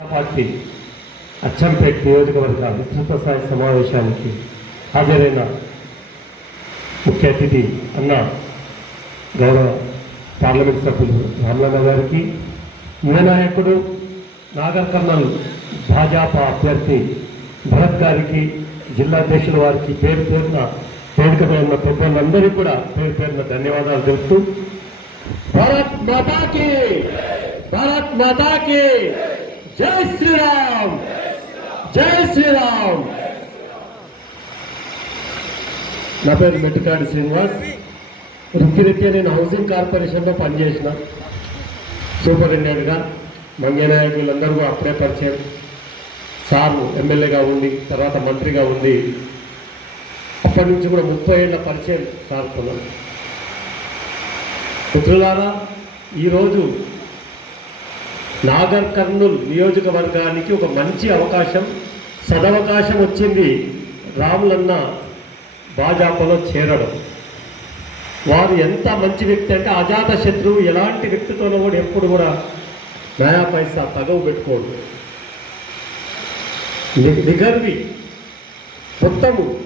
Party Achampet నియోజకవర్గ విస్తృత స్థాయి సమావేశానికి హాజరైన ముఖ్య అతిథి అన్న గౌరవ పార్లమెంట్ సభ్యులు రామలన్న గారికి యువ నాయకుడు నాగర్ కర్నల్ భాజపా అభ్యర్థి భరత్ గారికి జిల్లా అధ్యక్షుల వారికి పేరు పేరున వేడుకపై ఉన్న పెద్దలందరికీ కూడా పేరు పేరున ధన్యవాదాలు తెలుపుతూ భారత్ మాతాకి! భారత్ మాతాకి! జై శ్రీరామ్! జై శ్రీరామ్! నా పేరు మెట్టికాడి శ్రీనివాస్. వృత్తిరీత్యా నేను హౌసింగ్ కార్పొరేషన్లో పనిచేసిన. సూపరింటెండెంట్గా మంగే నాయకులందరూ కూడా అప్పుడే పరిచయం. సార్లు ఎమ్మెల్యేగా ఉండి తర్వాత మంత్రిగా ఉండి అప్పటి నుంచి కూడా ముప్పై ఏళ్ళ పరిచయం సార్కున్నాను మిత్రులారా ఈరోజు నాగర్ కర్నూల్ నియోజకవర్గానికి ఒక మంచి అవకాశం సదవకాశం వచ్చింది రాములన్న భాజపాలో చేరడం. వారు ఎంత మంచి వ్యక్తి అంటే అజాత శత్రువు ఎలాంటి వ్యక్తితోనూ కూడా ఎప్పుడు కూడా నయా పైసా తగవు పెట్టుకోడు. ని- నిగర్వి మొత్తము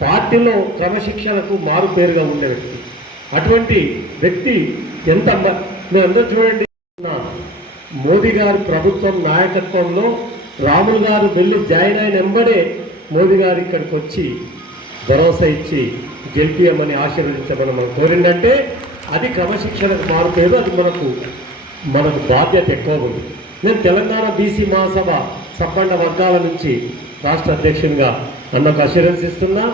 పార్టీలో క్రమశిక్షణకు మారు పేరుగా ఉండే వ్యక్తి. అటువంటి వ్యక్తి ఎంత మ- మీరందరూ చూడండి. మోదీ గారి ప్రభుత్వం నాయకత్వంలో రాములు గారు వెళ్ళి జాయిన్ అయిన వెంబడే మోదీ గారు ఇక్కడికి వచ్చి భరోసా ఇచ్చి గెలిపియమని ఆశీర్వదించమని మనం కోరిందంటే అది క్రమశిక్షణకు మారుతుంది అది మనకు మనకు బాధ్యత ఎక్కువ ఉంది. నేను తెలంగాణ బీసీ మహాసభ సబ్బండ వర్గాల నుంచి రాష్ట్ర అధ్యక్షునిగా అన్నకు అసూరెన్స్ ఇస్తున్నా.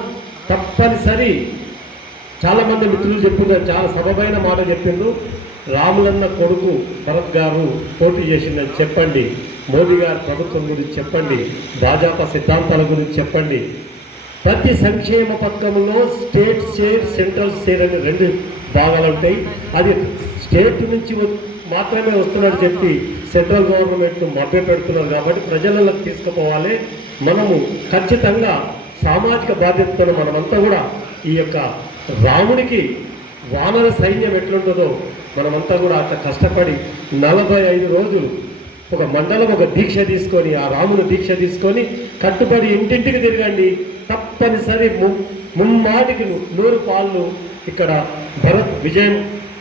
తప్పనిసరి చాలామంది మిత్రులు చెప్తున్నారు చాలా సబమైన మాట చెప్పిండ్రు. రాములన్న కొడుకు భరత్ గారు పోటీ చేసిందని చెప్పండి. మోదీ గారి ప్రభుత్వం గురించి చెప్పండి. భాజపా సిద్ధాంతాల గురించి చెప్పండి. ప్రతి సంక్షేమ పథకంలో స్టేట్ షేర్ సెంట్రల్ షేర్ అనే రెండు భాగాలు ఉంటాయి. అది స్టేట్ నుంచి మాత్రమే వస్తున్నట్టు చెప్పి సెంట్రల్ గవర్నమెంట్ను మభ్య పెడుతున్నారు కాబట్టి ప్రజలకు తీసుకుపోవాలి. మనము ఖచ్చితంగా సామాజిక బాధ్యతతో మనమంతా కూడా ఈ యొక్క రాముడికి వానర సైన్యం ఎట్లుంటుందో మనమంతా కూడా అట్లా కష్టపడి నలభై ఐదు రోజులు ఒక మండలం ఒక దీక్ష తీసుకొని ఆ రాముని దీక్ష తీసుకొని కట్టుబడి ఇంటింటికి తిరగండి. తప్పనిసరి ము- ముమ్మాటికి నూరు పాళ్ళు ఇక్కడ భరత్ విజయం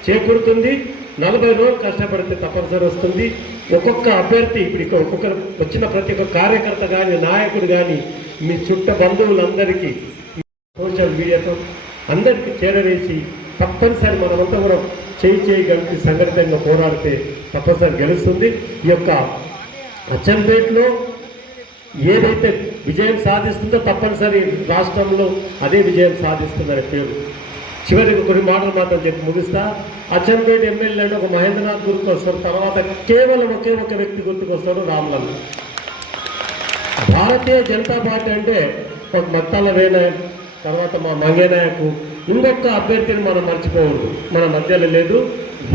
చేకూరుతుంది. నలభై రోజులు కష్టపడితే తప్పనిసరి వస్తుంది. ఒక్కొక్క అభ్యర్థి ఇప్పుడు ఇక్కడ ఒక్కొక్క వచ్చిన ప్రతి ఒక్క కార్యకర్త కానీ నాయకుడు కానీ మీ చుట్ట బంధువులందరికీ సోషల్ మీడియాతో అందరికీ చేరవేసి తప్పనిసరి మనమంతా కూడా చేయి చేయి కలిపి సంఘటితంగా పోరాడితే తప్పనిసరి గెలుస్తుంది. ఈ యొక్క అచ్చంపేటలో ఏదైతే విజయం సాధిస్తుందో తప్పనిసరి రాష్ట్రంలో అదే విజయం సాధిస్తుందనే పేరు. చివరికి కొన్ని మాటలు మాత్రం చెప్పి ముగిస్తా. అచ్చంపేట ఎమ్మెల్యే అంటే ఒక మహేంద్రనాథ్ గుర్తుకొస్తారు తర్వాత కేవలం ఒకే ఒక వ్యక్తి గుర్తుకొస్తాడు రాములన్న భారతీయ జనతా పార్టీ అంటే ఒక మత్తాల వేనాయక్ తర్వాత మా మంగేనాయకు ఇంకొక అభ్యర్థిని మనం మర్చిపోవద్దు. మన మధ్యలో లేదు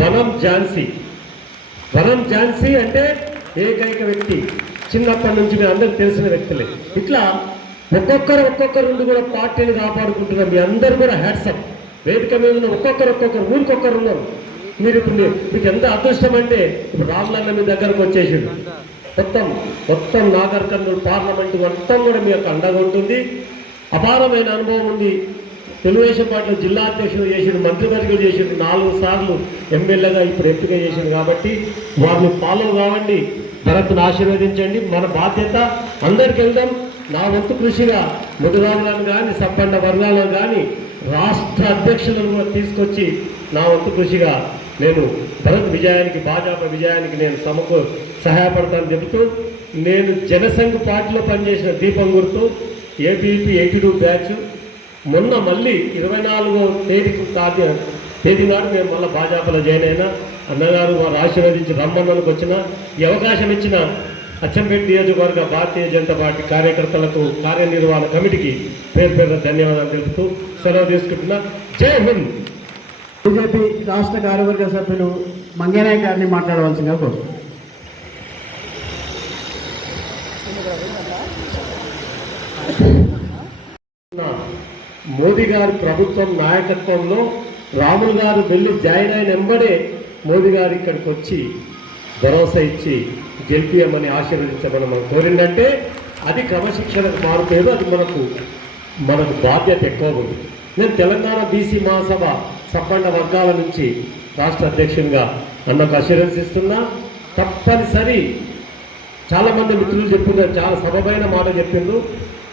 వనం ఝాన్సీ. వనం ఝాన్సీ అంటే ఏకైక వ్యక్తి. చిన్నప్పటి నుంచి మీ అందరికి తెలిసిన వ్యక్తులే. ఇట్లా ఒక్కొక్కరు ఒక్కొక్కరు నుండి కూడా పార్టీని కాపాడుకుంటున్నాం మీ అందరు కూడా హ్యాట్సప్ వేదిక మీద ఉన్న ఒక్కొక్కరు ఒక్కొక్కరు ఊరికొక్కరు ఉన్నారు. మీరు ఇప్పుడు మీకు ఎంత అదృష్టం అంటే ఇప్పుడు రాములన్న మీ దగ్గరకు వచ్చేసిండు. మొత్తం మొత్తం నాగర్కర్నూలు పార్లమెంటు మొత్తం కూడా మీ యొక్క అండగా ఉంటుంది. అపారమైన అనుభవం ఉంది. తెలుగుదేశం పార్టీలో జిల్లా అధ్యక్షుడు చేసిండు మంత్రివర్గం చేసిండు నాలుగు సార్లు ఎమ్మెల్యేగా ఇప్పుడు ఎంపిక చేసిండు కాబట్టి వారిని ఫాలో కావండి భరత్ను ఆశీర్వదించండి. మన బాధ్యత అందరికి వెళ్దాం. నా వంతు కృషిగా ముదురాములను కానీ సంపన్న వర్గాలను కానీ రాష్ట్ర అధ్యక్షులను కూడా తీసుకొచ్చి నా వంతు కృషిగా నేను భరత్ విజయానికి భాజపా విజయానికి నేను సమకు సహాయపడతానని చెబుతూ నేను జనసంఘ్ పార్టీలో పనిచేసిన దీపం గుర్తు ఏబీపీ ఎయిటీ టూ బ్యాచ్ మొన్న మళ్ళీ ఇరవై నాలుగో తేదీ కాదు తేదీ నాడు మేము మళ్ళీ భాజపాలో జాయిన్ అయినా అన్నగారు వారు ఆశీర్వదించి రమ్మన్నకు వచ్చిన ఈ అవకాశం ఇచ్చిన అచ్చంపేట నియోజకవర్గ భారతీయ జనతా పార్టీ కార్యకర్తలకు కార్యనిర్వహణ కమిటీకి పేరు పేరు ధన్యవాదాలు తెలుపుతూ సెలవు తీసుకుంటున్నా. జై హింద్! బీజేపీ రాష్ట్ర కార్యవర్గ సభ్యులు మంగేనాయ్ గారిని మాట్లాడవలసిందిగా కోరుతున్నాను మోదీ గారి ప్రభుత్వం నాయకత్వంలో రాములు గారు వెళ్ళి జాయిన్ అయిన వెంబడే మోదీ గారు ఇక్కడికి వచ్చి భరోసా ఇచ్చి గెలిపియమని ఆశీర్వదించమని మనం కోరిందంటే అది క్రమశిక్షణకు మారుతుంది అది మనకు మనకు బాధ్యత ఎక్కువ ఉంది. నేను తెలంగాణ బీసీ మహాసభ సంపన్న వర్గాల నుంచి రాష్ట్ర అధ్యక్షునిగా అన్నకు అసూరెన్స్ ఇస్తున్నా. తప్పనిసరి చాలామంది మిత్రులు చెప్తున్నారు చాలా సబబైన మాట చెప్పిండ్రు.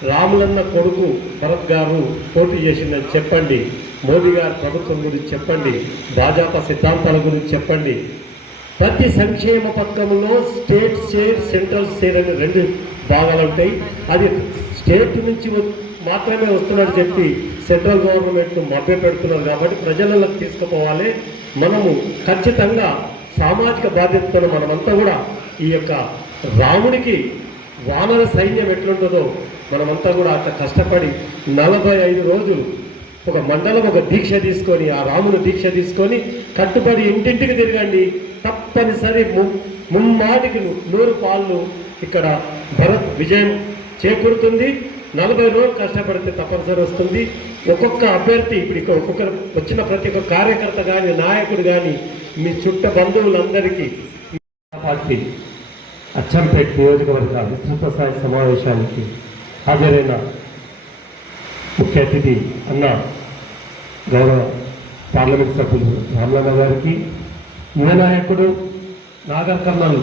రాములన్న కొడుకు భరత్ గారు పోటీ చేసిందని చెప్పండి. మోదీ గారు ప్రభుత్వం గురించి చెప్పండి. భాజపా సిద్ధాంతాల గురించి చెప్పండి. ప్రతి సంక్షేమ పథకంలో స్టేట్ షేర్ సెంట్రల్ షేర్ అని రెండు భాగాలు ఉంటాయి. అది స్టేట్ నుంచి మాత్రమే వస్తున్నట్టు చెప్పి సెంట్రల్ గవర్నమెంట్ను మభ్య పెడుతున్నారు కాబట్టి ప్రజలకు తీసుకుపోవాలి. మనము ఖచ్చితంగా సామాజిక బాధ్యతను మనమంతా కూడా ఈ యొక్క రాముడికి వానర సైన్యం ఎట్లుంటుందో మనమంతా కూడా అట్లా కష్టపడి నలభై ఐదు రోజులు ఒక మండలం ఒక దీక్ష తీసుకొని ఆ రాముని దీక్ష తీసుకొని కట్టుబడి ఇంటింటికి తిరగండి. తప్పనిసరి ము- ముమ్మాటికి నూరు పాళ్ళు ఇక్కడ భరత్ విజయం చేకూరుతుంది. నలభై రోజులు కష్టపడితే తప్పనిసరి వస్తుంది. ఒక్కొక్క అభ్యర్థి ఇప్పుడు ఇక్కడ ఒక్కొక్కరు వచ్చిన ప్రతి ఒక్క కార్యకర్త కానీ నాయకుడు కానీ మీ చుట్ట బంధువులందరికీ పార్టీ అచ్చంపేట్ నియోజకవర్గ విస్తృత స్థాయి సమావేశానికి హాజరైన ముఖ్య అతిథి అన్న గౌరవ పార్లమెంట్ సభ్యులు రామలన్న గారికి యువ నాయకుడు నాగర్ కర్నల్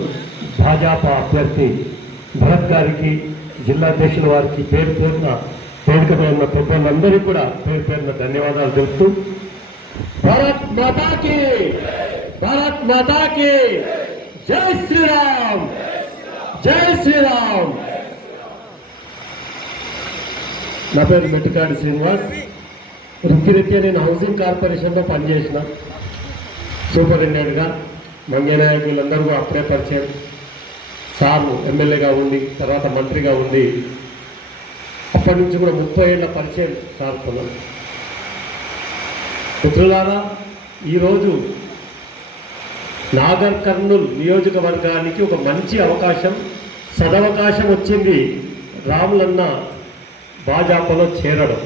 భాజపా అభ్యర్థి భరత్ గారికి జిల్లా అధ్యక్షుల వారికి పేరు పేరున పేరుకపై ఉన్న పెద్దలందరికీ కూడా పేరు పేరున ధన్యవాదాలు తెలుపుతూ భారత్ మాతాకి భారత్ మాతాకి జై శ్రీరామ్! జై శ్రీరామ్. నా పేరు మెట్టికాడి శ్రీనివాస్. వృత్తిరీత్యా నేను హౌసింగ్ కార్పొరేషన్లో పనిచేసిన. సూపరింటెండెంట్గా మంగే నాయకులందరూ అప్పుడే పరిచయం. సార్లు ఎమ్మెల్యేగా ఉండి తర్వాత మంత్రిగా ఉండి అప్పటి నుంచి కూడా ముప్పై ఏళ్ళ పరిచయం సార్కున్నాను మిత్రులారా ఈరోజు నాగర్ కర్నూల్ నియోజకవర్గానికి ఒక మంచి అవకాశం సదవకాశం వచ్చింది రాములన్న భాజపాలో చేరడం.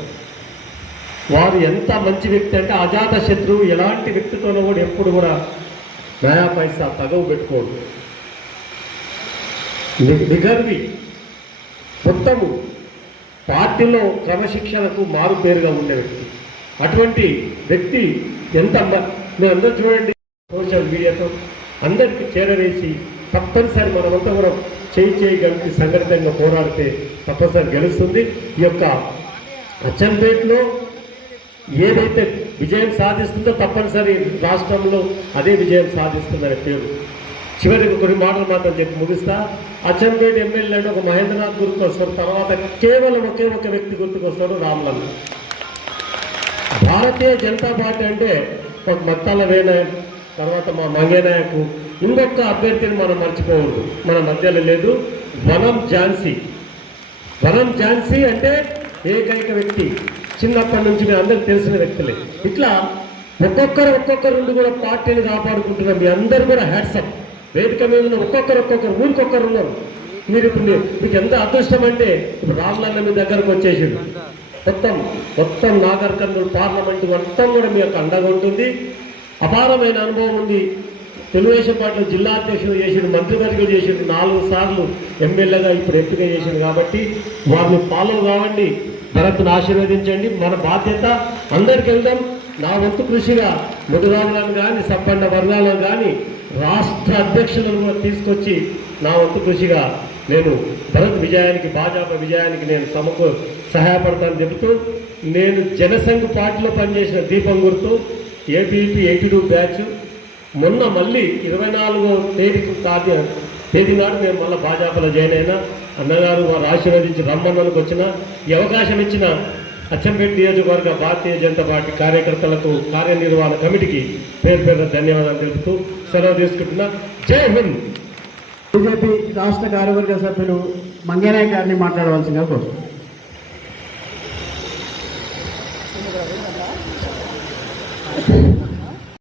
వారు ఎంత మంచి వ్యక్తి అంటే అజాత శత్రువు ఎలాంటి వ్యక్తితోనూ కూడా ఎప్పుడు కూడా నయా పైసా తగవు పెట్టుకోడు. నిగర్వి మొత్తము పార్టీలో క్రమశిక్షణకు మారుపేరుగా ఉండే వ్యక్తి. అటువంటి వ్యక్తి ఎంత మీరు అందరూ చూడండి. సోషల్ మీడియాతో అందరికీ చేరవేసి తప్పనిసరి మనమంతా కూడా చేయి చేయి కలిపి సంఘటితంగా పోరాడితే తప్పనిసరి గెలుస్తుంది. ఈ యొక్క అచ్చంపేటలో ఏదైతే విజయం సాధిస్తుందో తప్పనిసరి రాష్ట్రంలో అదే విజయం సాధిస్తుందనే పేరు. చివరికి కొన్ని మాటలు మాత్రం చెప్పి ముగిస్తా. అచ్చంపేట ఎమ్మెల్యే అంటే ఒక మహేంద్రనాథ్ గుర్తుకొస్తారు తర్వాత కేవలం ఒకే ఒక వ్యక్తి గుర్తుకొస్తాడు రాములన్న భారతీయ జనతా పార్టీ అంటే ఒక మత్తాల వేణ తర్వాత మా మంగేనాయకు ఇంకొక అభ్యర్థిని మనం మర్చిపోవద్దు. మన మధ్యలో లేదు వనం ఝాన్సీ. వనం ఝాన్సీ అంటే ఏకైక వ్యక్తి. చిన్నప్పటి నుంచి మీ అందరికి తెలిసిన వ్యక్తులే. ఇట్లా ఒక్కొక్కరు ఒక్కొక్కరు నుండి కూడా పార్టీని కాపాడుకుంటున్నాం మీ అందరు కూడా హ్యాట్సప్ వేదిక మీద ఉన్న ఒక్కొక్కరు ఒక్కొక్కరు ఊరికొక్కరు ఉన్నారు. మీరు ఇప్పుడు మీకు ఎంత అదృష్టం అంటే ఇప్పుడు రాములన్న మీ దగ్గరకు వచ్చేసిండు. మొత్తం మొత్తం నాగర్ కర్నూలు పార్లమెంటు మొత్తం కూడా మీ యొక్క అండగా ఉంటుంది. అపారమైన అనుభవం ఉంది. తెలుగుదేశం పార్టీలో జిల్లా అధ్యక్షుడు చేసిండు మంత్రివర్గం చేసిండు నాలుగు సార్లు ఎమ్మెల్యేగా ఇప్పుడు ఎంపిక చేసిండు కాబట్టి వారిని ఫాలో కావండి భరత్ను ఆశీర్వదించండి. మన బాధ్యత అందరికి వెళ్దాం. నా వంతు కృషిగా ముదురాములను కానీ సబ్బండ వర్గాలను కానీ రాష్ట్ర అధ్యక్షులను కూడా తీసుకొచ్చి నా వంతు కృషిగా నేను భరత్ విజయానికి భాజపా విజయానికి నేను సమకు సహాయపడతానని చెబుతూ నేను జనసంఘ్ పార్టీలో పనిచేసిన దీపం గుర్తు ఏపీపీ ఎయిటీ టూ బ్యాచ్ మొన్న మళ్ళీ ఇరవై నాలుగో తేదీ కాదు తేదీ నాడు మేము మళ్ళీ భాజపాలో జాయిన్ అయినా అన్నగారు వారు ఆశీర్వదించి రమ్మన్నకు వచ్చిన ఈ అవకాశం ఇచ్చిన అచ్చంపేట నియోజకవర్గ భారతీయ జనతా పార్టీ కార్యకర్తలకు కార్యనిర్వహణ కమిటీకి పేరు పేరు ధన్యవాదాలు తెలుపుతూ సెలవు తీసుకుంటున్నా. జై హింద్! బీజేపీ రాష్ట్ర కార్యవర్గ సభ్యులు మంగేనాయ్ గారిని మాట్లాడవలసిందిగా కోరుతున్నాను